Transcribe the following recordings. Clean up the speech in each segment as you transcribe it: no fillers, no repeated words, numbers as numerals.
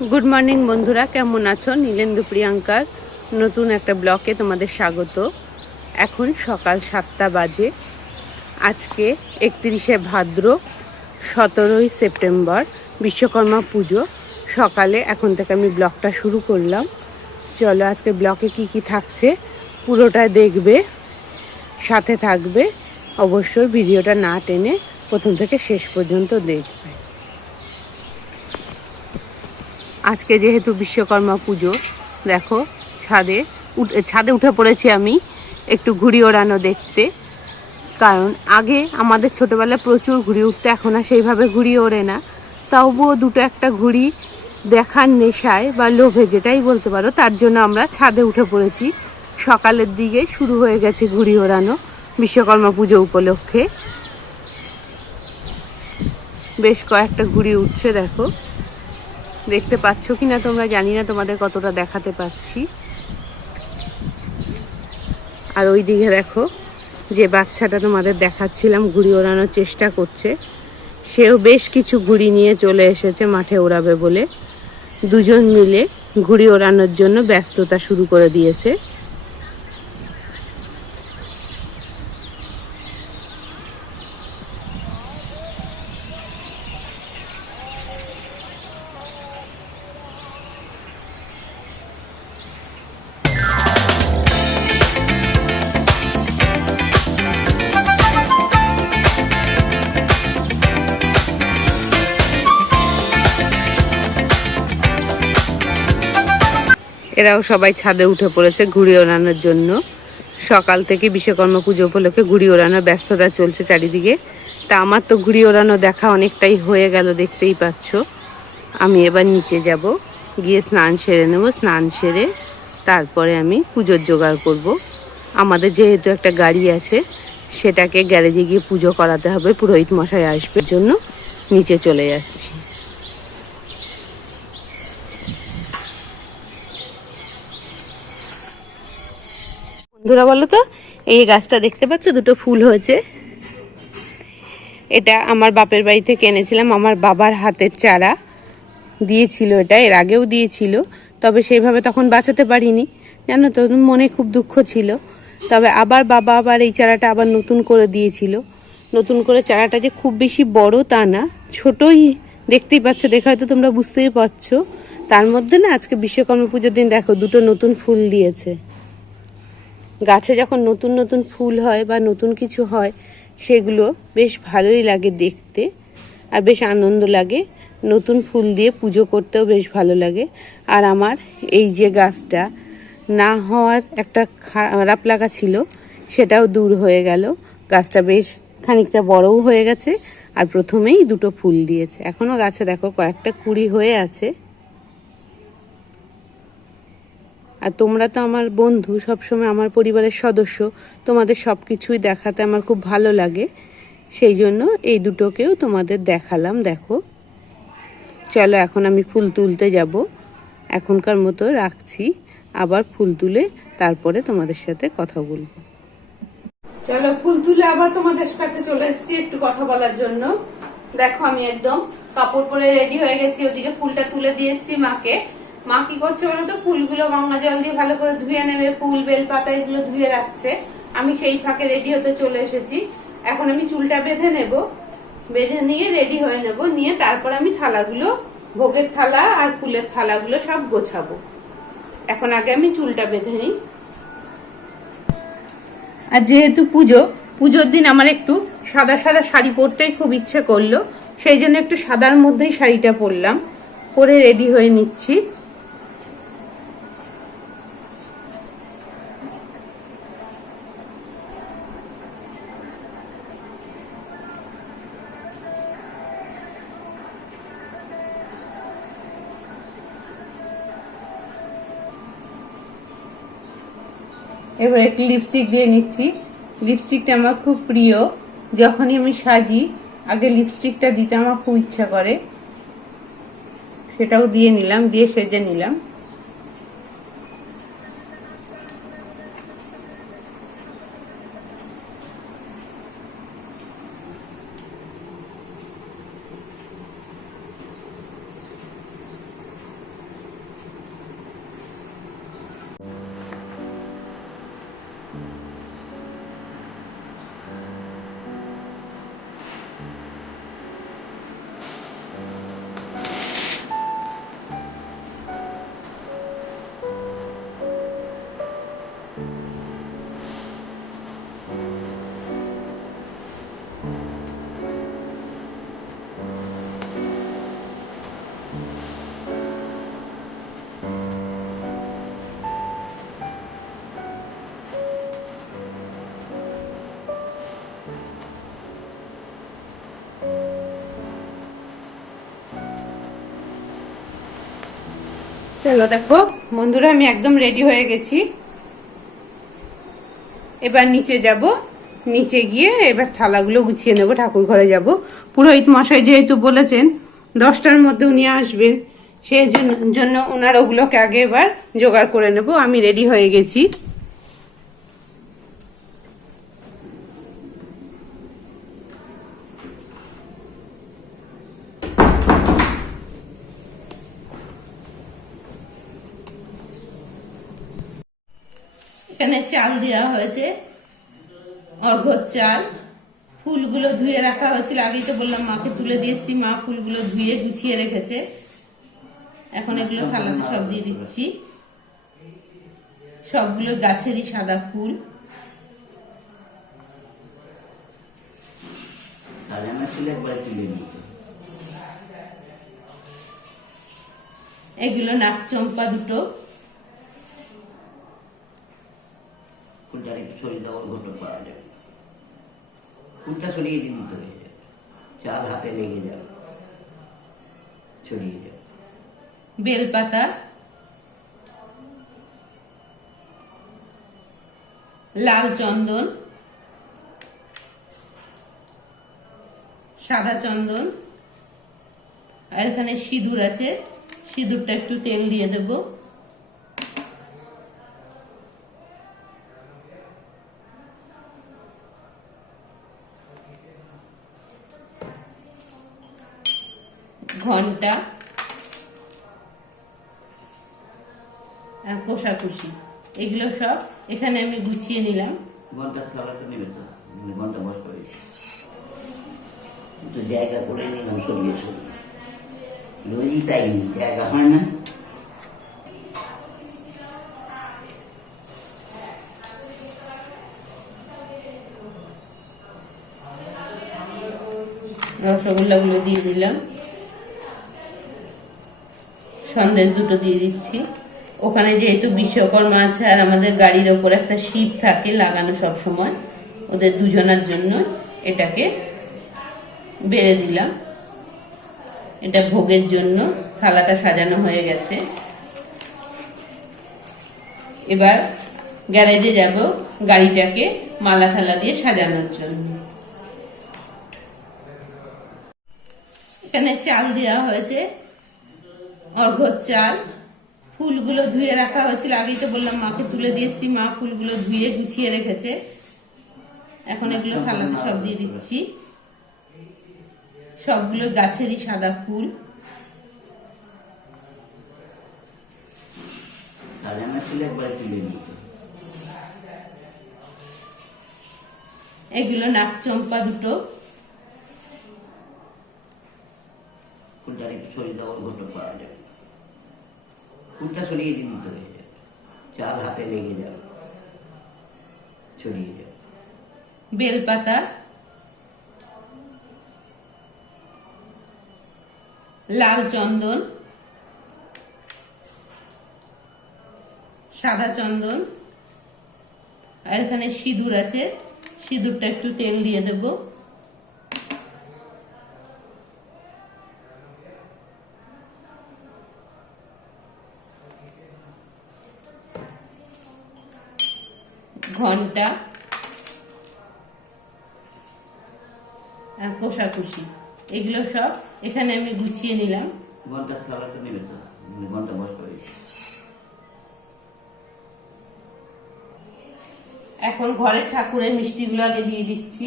Good morning बंधुरा केमन आछो नीलेंदु प्रियंकार नतून एक ब्लगे तुम्हादेर स्वागत। एखन सकाल 7टा बाजे। आज के 31 भाद्र 17 सेप्टेम्बर विश्वकर्मा पुजो सकाले एखन थेके आमि ब्लगटा शुरू करलाम। चलो आज के ब्लगे की थाकछे पुरोटा देखबे, साथे थाकबे, अवश्य भिडियोटा ना टेने प्रथम थेके शेष पर्यन्त देखबे। आज के जेहेतु विश्वकर्मा पुजो देखो छादे उठे पड़ेছি আমি একটু ঘুড়ি ওড়ানো দেখতে। কারণ আগে আমাদের ছোটবেলায় প্রচুর ঘুড়ি উঠতো, এখন আর সেইভাবে ঘুড়ি ওড়ে না। তবুও দুটো একটা ঘুড়ি দেখার নেশায় বা লোভে যেটাই বলতে পারো তার জন্য আমরা ছাদে উঠে পড়েছি। সকালের দিকে শুরু হয়ে গেছে ঘুড়ি ওড়ানো বিশ্বকর্মা পুজো উপলক্ষে। বেশ কয়েকটা ঘুড়ি উঠছে দেখো, দেখতে পাচ্ছ কিনা তোমরা জানি না, তোমাদের কতটা দেখাতে পাচ্ছি। আর ওই দিকে দেখো যে বাচ্চাটা তোমাদের দেখাচ্ছিলাম ঘুড়ি ওড়ানোর চেষ্টা করছে, সেও বেশ কিছু ঘুড়ি নিয়ে চলে এসেছে মাঠে ওড়াবে বলে। দুজন মিলে ঘুড়ি ওড়ানোর জন্য ব্যস্ততা শুরু করে দিয়েছে। এরাও সবাই ছাদে উঠে পড়েছে ঘুড়ি ওড়ানোর জন্য। সকাল থেকে বিশ্বকর্মা পুজো উপলক্ষে ঘুড়ি ওড়ানোর ব্যস্ততা চলছে চারিদিকে। তা আমার তো ঘুড়ি ওড়ানো দেখা অনেকটাই হয়ে গেল, দেখতেই পাচ্ছ। আমি এবার নিচে যাব, গিয়ে স্নান সেরে নেব। স্নান সেরে তারপরে আমি পুজোর জোগাড় করব। আমাদের যেহেতু একটা গাড়ি আছে সেটাকে গ্যারেজে গিয়ে পুজো করাতে হবে, পুরোহিত মশাই আসবে জন্য নিচে চলে যাচ্ছি। বন্ধুরা বলো তো, এই গাছটা দেখতে পাচ্ছ দুটো ফুল হয়েছে, এটা আমার বাপের বাড়ি থেকে এনেছিলাম। আমার বাবার হাতের চারা দিয়েছিল, এটা এর আগেও দিয়েছিল, তবে সেইভাবে তখন বাঁচাতে পারিনি, জানো তো, মনে খুব দুঃখ ছিল। তবে বাবা আবার এই চারাটা আবার নতুন করে দিয়েছিল। নতুন করে চারাটা যে খুব বেশি বড় তা না, ছোটই, দেখতেই পাচ্ছ, দেখা হয়তো তোমরা বুঝতেই পারছো। তার মধ্যে না আজকে বিশ্বকর্মা পুজোর দিন দেখো দুটো নতুন ফুল দিয়েছে। গাছে যখন নতুন নতুন ফুল হয় বা নতুন কিছু হয় সেগুলো বেশ ভালোই লাগে দেখতে, আর বেশ আনন্দ লাগে। নতুন ফুল দিয়ে পুজো করতেও বেশ ভালো লাগে। আর আমার এই যে গাছটা না হওয়ার একটা খারাপ লাগা ছিল, সেটাও দূর হয়ে গেল। গাছটা বেশ খানিকটা বড়ও হয়ে গেছে, আর প্রথমেই দুটো ফুল দিয়েছে। এখনও গাছে দেখো কয়েকটা কুঁড়ি হয়ে আছে। আর তোমরা তো আমার বন্ধু, সবসময় আমার পরিবারের সদস্য, তোমাদের সব কিছুই দেখাতে আমার খুব ভালো লাগে, সেই জন্য এই দুটোকেও তোমাদের দেখালাম। দেখো, চলো এখন আমি ফুল তুলতে যাব। এখনকার মতো রাখছি, আবার ফুল তুলে তারপরে তোমাদের সাথে কথা বলবো। চলো ফুল তুলে আবার তোমাদের কাছে চলে এসেছি একটু কথা বলার জন্য। দেখো আমি একদম কাপড় পরে রেডি হয়ে গেছি, ওদিকে ফুলটা তুলে দিয়ে এসেছি মাকে। মা কি করছে বলো তো, ফুলগুলো গঙ্গা জল দিয়ে ভালো করে ধুয়ে নেবে, ফুল বেল পাতা এগুলো ধুয়ে রাখছে। আমি সেই ফাঁকে রেডি হতে চলে এসেছি। এখন আমি চুলটা বেঁধে নেব, বেঁধে নিয়ে রেডি হয়ে নেব, নিয়ে তারপর আমি থালাগুলো, ভোগের থালা আর ফুলের থালাগুলো সব গোছাবো। এখন আগে আমি চুলটা বেঁধে নিই। আর যেহেতু পুজোর দিন আমার একটু সাদা সাদা শাড়ি পরতেই খুব ইচ্ছে করলো, সেই জন্য একটু সাদার মধ্যেই শাড়িটা পরলাম, পরে রেডি হয়ে নিচ্ছি। এবার একটি লিপস্টিক দিয়ে নিচ্ছি। লিপস্টিকটা আমার খুব প্রিয়, যখনই আমি সাজি আগে লিপস্টিকটা দিতে আমার খুব ইচ্ছা করে। সেটাও দিয়ে নিলাম, দিয়ে সেজে নিলাম। চলো দেখো বন্ধুরা, আমি একদম রেডি হয়ে গেছি। এবার নিচে যাব, নিচে গিয়ে এবার থালাগুলো গুছিয়ে নেবো, ঠাকুর ঘরে যাব। পুরোহিত মশাই যেহেতু বলেছেন 10টার মধ্যে উনি আসবেন, সেই জন্য ওনার ওগুলোকে আগে এবার জোগাড় করে নেব। আমি রেডি হয়ে গেছি। এখানে চাল দেওয়া হয়েছে, অর্ঘ্যর চাল। ফুলগুলো ধুয়ে রাখা হয়েছিল, আগেই তো বললাম মাকে তুলে দিয়েছি, মা ফুলগুলো ধুয়ে গুছিয়ে রেখেছে। এখন এগুলো থালাতে সব দিয়ে দিচ্ছি। সবগুলো গাছেরই সাদা ফুল। এগুলো নাকচম্পা দুটো। ফুলটা সরিয়ে দিতে হয়ে যাবে, চাল হাতে লেগে যাবে, ছড়িয়ে যাবে। বেলপাতা, লাল চন্দন, সাদা চন্দন, আর এখানে সিঁদুর আছে। সিঁদুরটা একটু তেল দিয়ে দেব। ঘন্টা আর কোষাকুষি, এগুলো সব এখানে আমি গুছিয়ে নিলাম। ঘন্টার থালাটা নেবে তো, ঘন্টা বস করে একটু জায়গা করে নিলাম, সরিয়ে সরিয়ে। রোজই তাই জায়গা হয় না। রসগোল্লাগুলো দিয়ে দিলাম। সন্দেশ দুটো দিয়ে দিচ্ছি। ওখানে যেহেতু বিশ্বকর্মা আছে আর আমাদের গাড়ির ওপর একটা শিব থাকে লাগানো সব সময়, ওদের দুজনার জন্য এটাকে বেড়ে দিলাম। এটা ভোগের জন্য। থালাটা সাজানো হয়ে গেছে। এবার গ্যারেজে যাব গাড়িটাকে মালা ঠালা দিয়ে সাজানোর জন্য। এখানে চাল দেওয়া হয়েছে, অর্ঘ্যর চাল। ফুলগুলো ধুয়ে রাখা হয়েছিল, আগেই তো বললাম মাকে তুলে দিয়েছি, মা ফুলগুলো ধুয়ে গুছিয়ে রেখেছে। এখন এগুলো থালাতে সব দিয়ে দিচ্ছি। সবগুলো গাছেরই সাদা ফুল। এগুলো নাকচম্পা দুটো। ফুলটা সরিয়ে দিতে হয়ে যাবে, চাল হাতে লেগে যাবে, ছড়িয়ে যাবে। বেলপাতা, লাল চন্দন, সাদা চন্দন, আর এখানে সিঁদুর আছে। সিঁদুরটা একটু তেল দিয়ে দেব। ঘন্টা আর কোষাকুষি, এগুলো সব এখানে আমি গুছিয়ে নিলাম। ঘন্টার থালাটা নেবে তো, ঘন্টা বস করে। এখন ঘরের ঠাকুরের মিষ্টিগুলো আগে দিয়ে দিচ্ছি।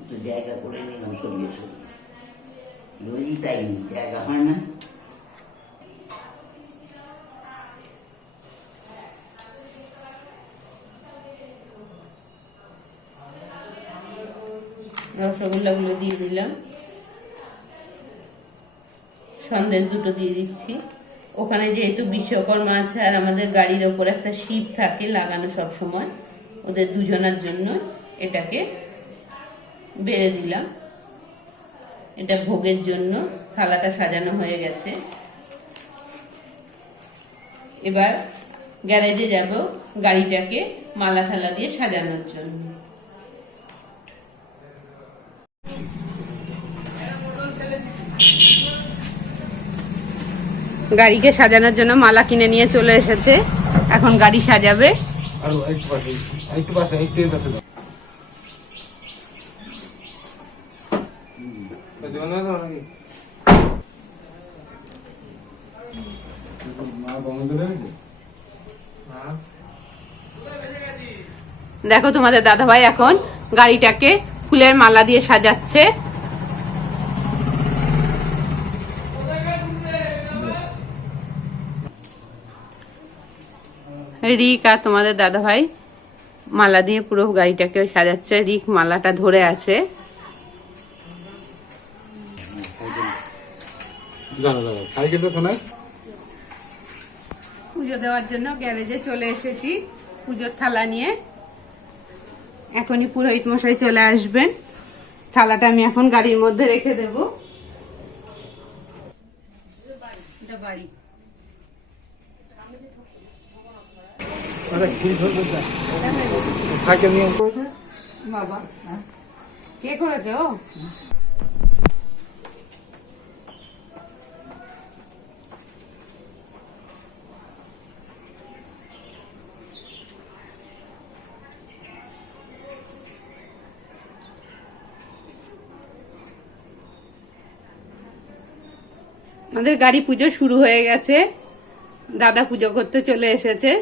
একটু জায়গা করে নিলাম, সরিয়ে সরিয়ে। রোজই তাই জায়গা হয় না। রসগোল্লাগুলো দিয়ে দিলাম। সন্দেশ দুটো দিয়ে দিচ্ছি। ওখানে যেহেতু বিশ্বকর্মা আছে আর আমাদের গাড়ির ওপর একটা শিব থাকে লাগানো সব সময়, ওদের দুজনার জন্য এটাকে বেড়ে দিলাম। এটা ভোগের জন্য। থালাটা সাজানো হয়ে গেছে। এবার গ্যারেজে যাব গাড়িটাকে মালা ঠালা দিয়ে সাজানোর জন্য। গাড়িকে সাজানোর জন্য মালা কিনে নিয়ে চলে এসেছে, এখন গাড়ি সাজাবে। দেখো তোমাদের দাদাভাই এখন গাড়িটাকে ফুলের মালা দিয়ে সাজাচ্ছে। রিক আর তোমাদের দাদাভাই মালা দিয়ে পুরো গাড়িটাকে সাজাচ্ছে। রিক মালাটা ধরে আছে। পুজো দেওয়ার জন্য গ্যারেজে চলে এসেছি পুজোর থালা নিয়ে। এখনই পুরোহিত মশাই চলে আসবেন। থালাটা আমি এখন গাড়ির মধ্যে রেখে দেব। এটা বাড়ি। বাবা কে করেছে? ও আমাদের গাড়ি পুজো শুরু হয়ে গেছে। দাদা পুজো করতে চলে এসেছে।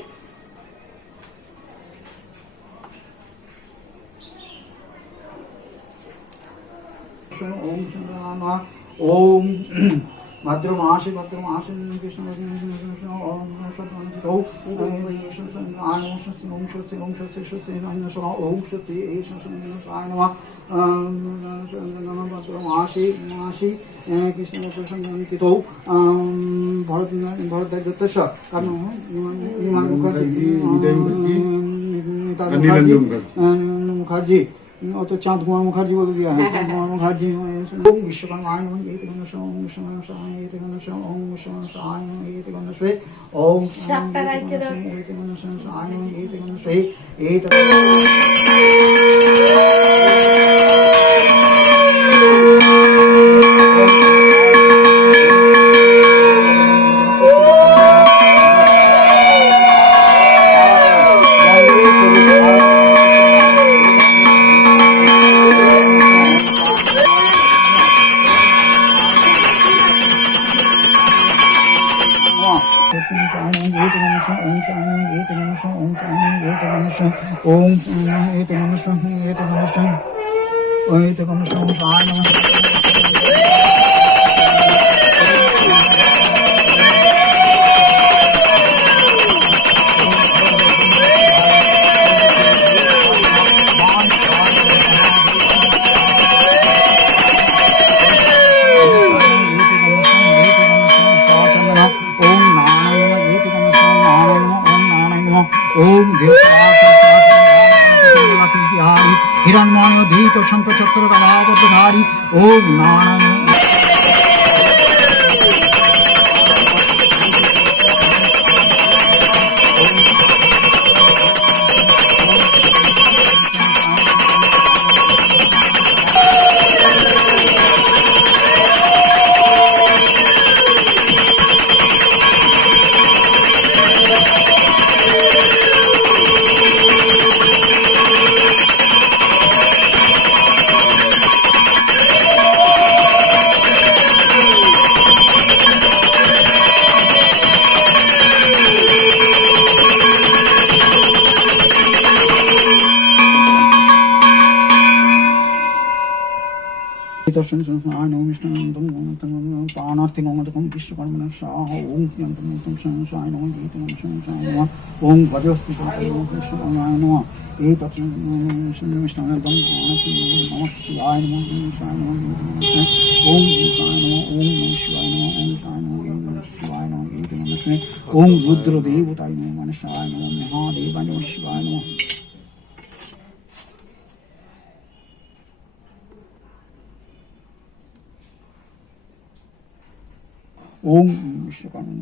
ओम भद्रमासे भद्रमासे कृष्ण ओम शक्ति भद्रमासी मासी कृष्ण कृष्ण भरत दत्त मुखर्जी तो चांद कुमार मुखर्जी बोल दिया है। चांद कुमार मुखर्जी ओम विश्वकर्माय नमः एति गणेश ओम विश्वकर्माय एति गणेश ओम विश्वकर्माय नमः एति गणेश ओम डॉक्टर आई के एति गणेश आय नमः एति गणेश एति हिरण्मय धीत शंख चक्र गदावधारी ओम नारायण ओम रुद्रदेवताय नमः मनसाय नमः महादेवाय नमः शिवाय नमः ओम विश्वकर्मा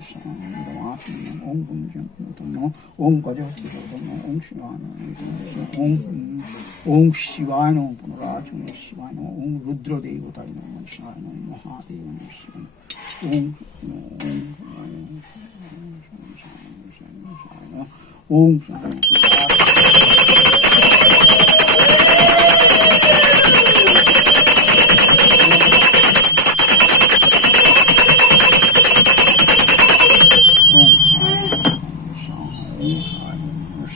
ओम ओम गजहस्ति ओम शिवाय ओम शिवाय नमः पुनराज शिवाय नमः ओम रुद्रदेवताय नमः मनसाय नमः महादेवाय नमः शिवाय ओम ওম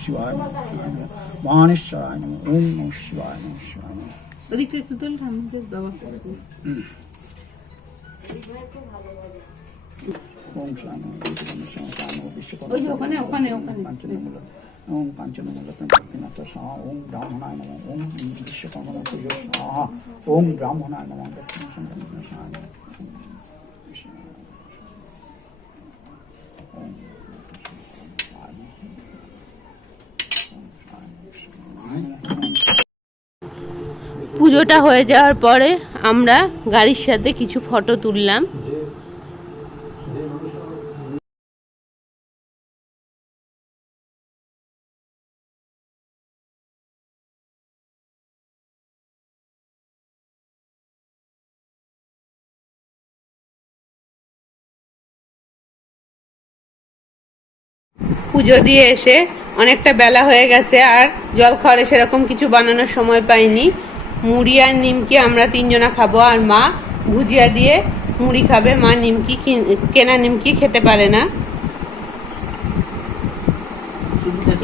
শিবায় মহানেশ্বরায় নমঃ ওম নমঃ শিবায় নমঃ শিবায় নমঃ। ওদিকটা একটু তুল আমাদের বাবা ওম শায় নমঃ বিশ্বকর্মা ওই যে ওখানে ওখানে ওখানে কাঞ্চনমূল ওম কাঞ্চনমূলকম ভক্তিনাথ স্বাহা ওম ব্রাহ্মণায় নমঃ ওম বিশ্বকর্মা পূজো স্বাহা ওম ব্রাহ্মণায় নমঃ দক্ষিণ সঙ্গম স্বাহা পুজোটা হয়ে যাওয়ার পরে আমরা গাড়ির সাথে কিছু ফটো তুললাম। পুজো দিয়ে এসে অনেকটা বেলা হয়ে গেছে, আর জল খাওয়ারে সেরকম কিছু বানানোর সময় পাইনি। মুড়ি আর নিমকি আমরা তিনজনা খাবো, আর মা ভুজিয়া দিয়ে মুড়ি খাবে। মা নিমকি কেনা নিমকি খেতে পারে না।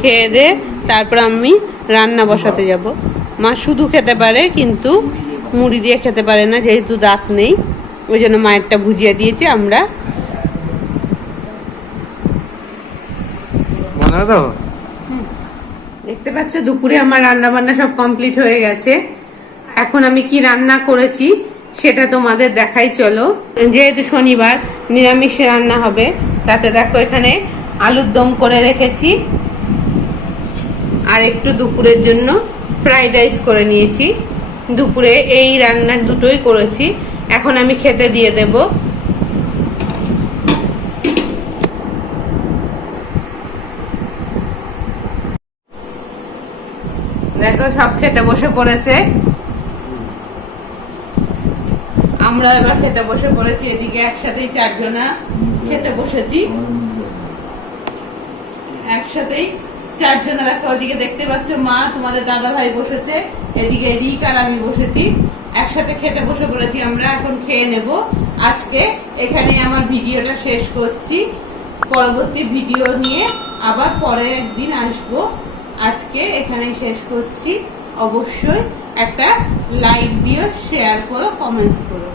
খেয়ে দে তারপর আমি রান্না বসাতে যাব। মা শুধু খেতে পারে কিন্তু মুড়ি দিয়ে খেতে পারে না, যেহেতু দাঁত নেই। ওই জন্য মায়েরটা ভুজিয়া দিয়েছি আমরা। দেখতে পাচ্ছ দুপুরে আমার রান্না বান্না সব কমপ্লিট হয়ে গেছে। এখন আমি কি রান্না করেছি সেটা তোমাদের দেখাই চলো। যেহেতু শনিবার নিরামিষ রান্না হবে, তাতে দেখো এখানে আলুর দম করে রেখেছি, আর একটু দুপুরের জন্য ফ্রাইড রাইস করে নিয়েছি। দুপুরে এই রান্নার দুটোই করেছি। এখন আমি খেতে দিয়ে দেব। দেখো সব খেতে বসে পড়েছে। আমরা এবার খেতে বসে পড়েছি। এদিকে একসাথেই চারজনা খেতে বসেছি। একসাথেই চারজনা দেখো, ওদিকে দেখতে পাচ্ছ মা তোমাদের দাদা ভাই বসেছে, এদিকে রিক আর আমি বসেছি। একসাথে খেতে বসে পড়েছি আমরা। এখন খেয়ে নেব। আজকে এখানেই আমার ভিডিওটা শেষ করছি। পরবর্তী ভিডিও নিয়ে আবার পরের একদিন আসবো। আজকে এখানেই শেষ করছি। অবশ্যই একটা লাইক দিও, শেয়ার করো, কমেন্টস করো।